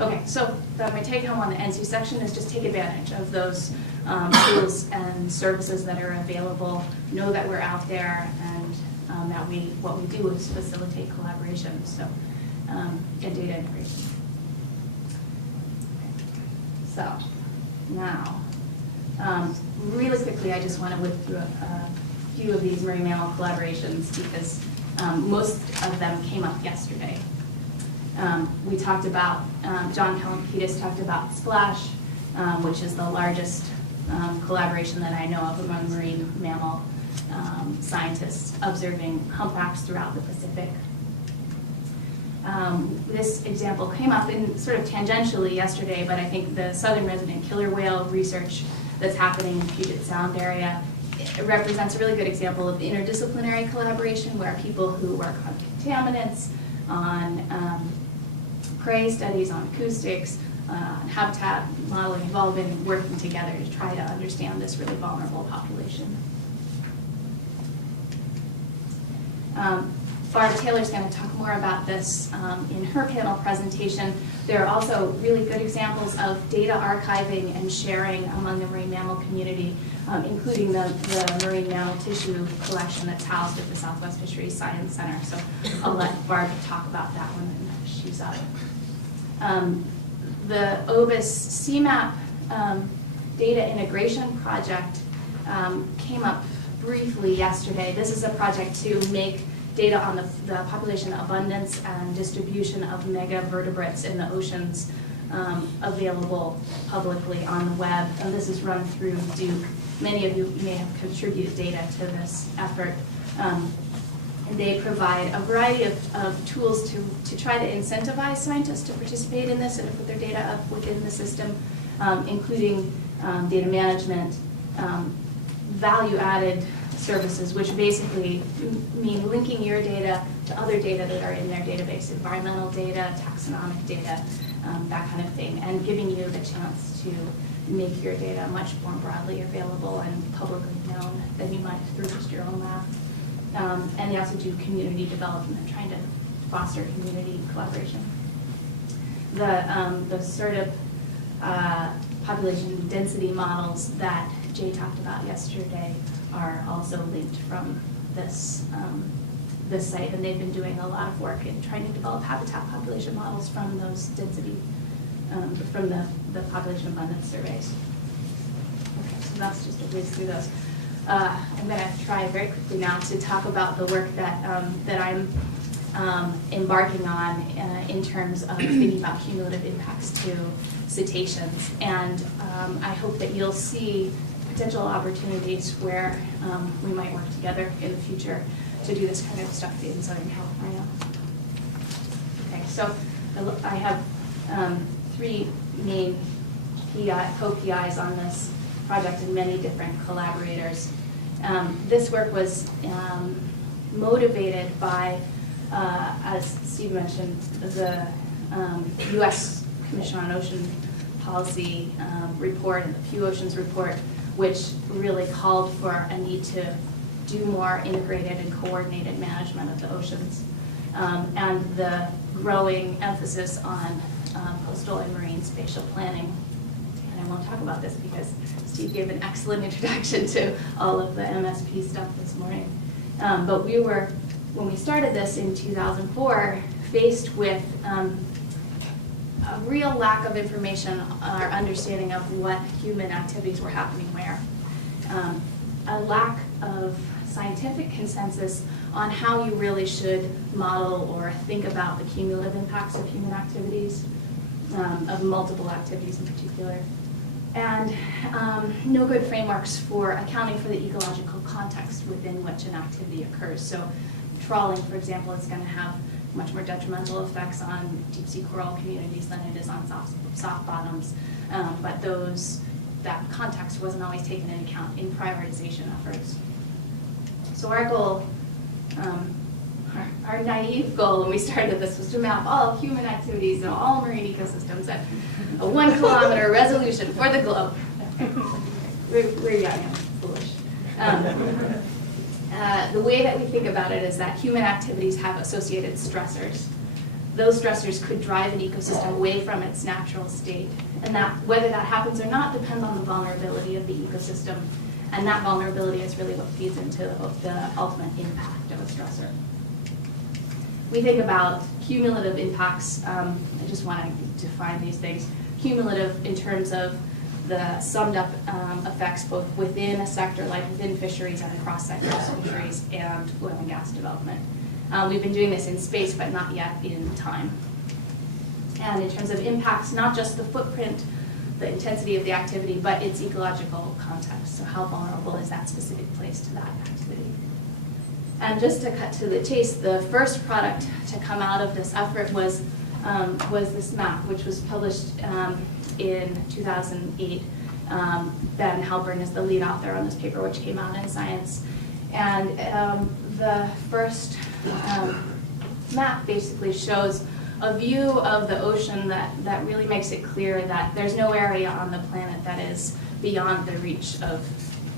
Okay, so my take home on the NC section is just take advantage of those tools and services that are available. Know that we're out there, and that what we do is facilitate collaboration. So and data integration. So now, really quickly, I just want to whip through a few of these marine mammal collaborations because most of them came up yesterday. We talked about, John Kalampitis talked about SPLASH, which is the largest collaboration that I know of among marine mammal scientists observing humpbacks throughout the Pacific. This example came up in sort of tangentially yesterday, but I think the southern resident killer whale research that's happening in the Puget Sound area represents a really good example of interdisciplinary collaboration where people who work on contaminants, on prey studies, on acoustics, on habitat modeling have all been working together to try to understand this really vulnerable population. Barb Taylor's going to talk more about this in her panel presentation. There are also really good examples of data archiving and sharing among the marine mammal community, including the marine mammal tissue collection that's housed at the Southwest Fisheries Science Center. So I'll let Barb talk about that one when she's up. The OBIS CMAP data integration project came up briefly yesterday. This is a project to make data on the population abundance and distribution of megavertebrates in the oceans available publicly on the web. And this is run through Duke. Many of you may have contributed data to this effort. And they provide a variety of tools to try to incentivize scientists to participate in this and to put their data up within the system, including data management, value-added services, which basically mean linking your data to other data that are in their database, environmental data, taxonomic data, that kind of thing, and giving you the chance to make your data much more broadly available and publicly known than you might through just your own lab. And they also do community development, trying to foster community collaboration. The sort of population density models that Jay talked about yesterday are also linked from this site, and they've been doing a lot of work in trying to develop habitat population models from those density, from the population abundance surveys. Okay, so that's just a whiz through those. I'm going to try very quickly now to talk about the work that I'm embarking on in terms of thinking about cumulative impacts to cetaceans, and I hope that you'll see potential opportunities where we might work together in the future to do this kind of stuff in Southern California. Okay, so I have three main co-PIs on this project and many different collaborators. This work was motivated by, as Steve mentioned, the U.S. Commission on Ocean Policy report and the Pew Oceans report, which really called for a need to do more integrated and coordinated management of the oceans, and the growing emphasis on coastal and marine spatial planning. And I won't talk about this because Steve gave an excellent introduction to all of the MSP stuff this morning. But we were, when we started this in 2004, faced with a real lack of information or understanding of what human activities were happening where. A lack of scientific consensus on how you really should model or think about the cumulative impacts of human activities, of multiple activities in particular. And no good frameworks for accounting for the ecological context within which an activity occurs. So trawling, for example, is going to have much more detrimental effects on deep sea coral communities than it is on soft bottoms. But that context wasn't always taken into account in prioritization efforts. So our goal, our naive goal when we started this was to map all human activities in all marine ecosystems at a 1 kilometer resolution for the globe. We're young and foolish. The way that we think about it is that human activities have associated stressors. those stressors could drive an ecosystem away from its natural state. And that, whether that happens or not, depends on the vulnerability of the ecosystem. And that vulnerability is really what feeds into the ultimate impact of a stressor. We think about cumulative impacts. I just want to define these things. Cumulative in terms of the summed up effects both within a sector, like within fisheries and across sectors, fisheries and oil and gas development. We've been doing this in space, but not yet in time. And in terms of impacts, not just the footprint, the intensity of the activity, but its ecological context. So how vulnerable is that specific place to that activity? And just to cut to the chase, the first product to come out of this effort was this map, which was published in 2008. Ben Halpern is the lead author on this paper, which came out in Science. And the first map basically shows a view of the ocean that really makes it clear that there's no area on the planet that is beyond the reach of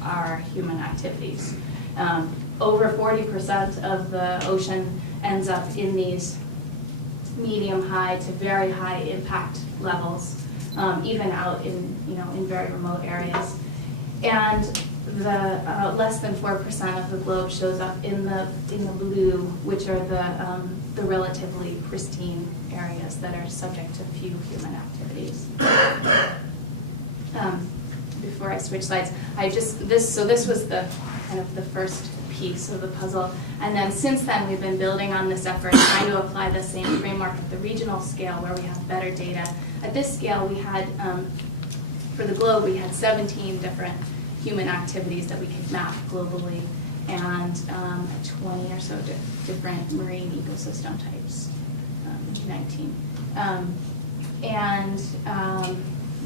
our human activities. Over 40% of the ocean ends up in these medium-high to very high impact levels, even out in very remote areas. And the less than 4% of the globe shows up in the blue, which are the relatively pristine areas that are subject to few human activities. Before I switch slides, this was the kind of the first piece of the puzzle, and then since then we've been building on this effort, trying to apply the same framework at the regional scale where we have better data. At this scale, we had for the globe we had 17 different human activities that we could map globally, and 20 or so different marine ecosystem types, 19.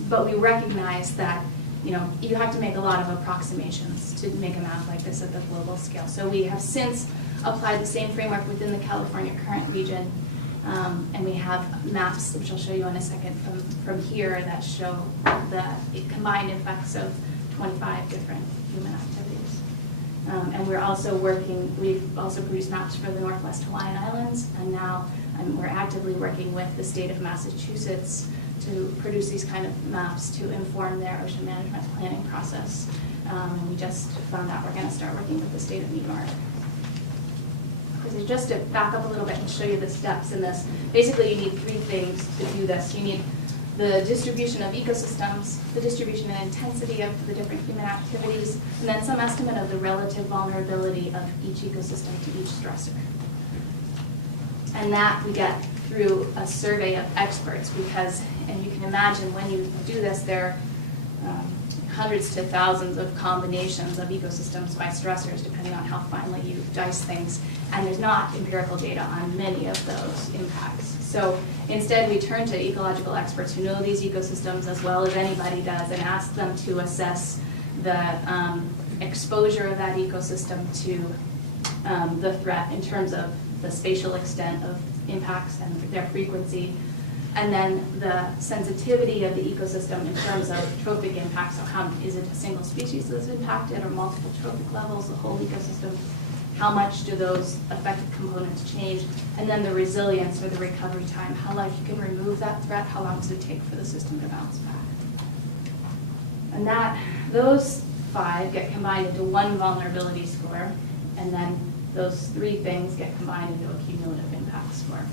But we recognize that you have to make a lot of approximations to make a map like this at the global scale. So we have since applied the same framework within the California current region, and we have maps, which I'll show you in a second, from here that show the combined effects of 25 different human activities. And we're also we've also produced maps for the Northwest Hawaiian Islands, and now we're actively working with the state of Massachusetts to produce these kind of maps to inform their ocean management planning process. And we just found out we're going to start working with the state of New York. So just to back up a little bit and show you the steps in this, basically you need three things to do this. You need the distribution of ecosystems, the distribution and intensity of the different human activities, and then some estimate of the relative vulnerability of each ecosystem to each stressor. And that we get through a survey of experts because, and you can imagine when you do this, there are hundreds to thousands of combinations of ecosystems by stressors depending on how finely you dice things, and there's not empirical data on many of those impacts. So instead we turn to ecological experts who know these ecosystems as well as anybody does and ask them to assess the exposure of that ecosystem to the threat in terms of the spatial extent of impacts and their frequency, and then the sensitivity of the ecosystem in terms of trophic impacts. So how is it a single species that's impacted or multiple trophic levels, the whole ecosystem? How much do those affected components change? And then the resilience or the recovery time, how long you can remove that threat, how long does it take for the system to bounce back? And those 5 get combined into one vulnerability score, and then those 3 things get combined into a cumulative impact score.